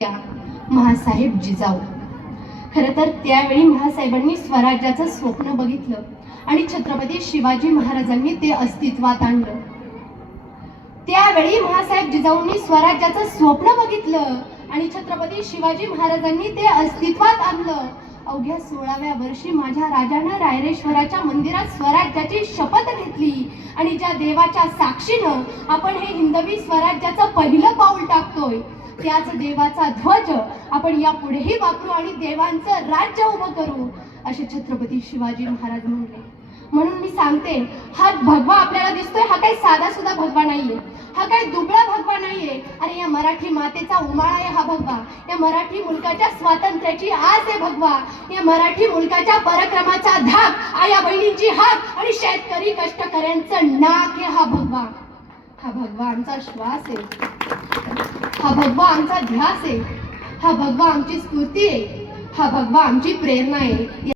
त्या महासाहेब जिजाऊ. खरं तर त्यावेळी महासाहेबांनी स्वराज्याचं स्वप्न बघितलं आणि छत्रपती शिवाजी महाराजांनी ते अस्तित्वात आणलं. त्यावेळी महासाहेब जिजाऊंनी स्वराज्याचं स्वप्न बघितलं आणि छत्रपती शिवाजी महाराजांनी ते अस्तित्वात आणलं. अवघ्या 16व्या वर्षी माझ्या राजानं रायरेश्वराच्या मंदिरात स्वराज्याची शपथ घेतली आणि ज्या देवाच्या साक्षीनं आपण हे हिंदवी स्वराज्याचं पहिलं पाऊल टाकतोय, त्याच देवाचा ध्वज आपण यापुढेही वापरू आणि देवांचं राज्य उभं करू, असे छत्रपती शिवाजी महाराज म्हणले. म्हणून मी सांगते, हा भगवा आपल्याला दिसतोय, हा काही साधा सुद्धा भगवा नाहीये, हा काही दुबळा भगवा नाहीये. अरे या मराठी मातेचा उमाळा आहे हा भगवा. या मराठी मुलकाच्या स्वातंत्र्याची आस आहे भगवा. या मराठी मुलकाच्या पराक्रमाचा धाक, आया बहिणींची हाक आणि शेतकरी कष्टकऱ्यांचं नाक आहे हा भगवा. हा भगवा आमचा श्वास आहे, हा भगवा आमचा ध्यास आहे, हा भगवा आमची स्फूर्ती आहे, हा भगवा आमची प्रेरणा आहे.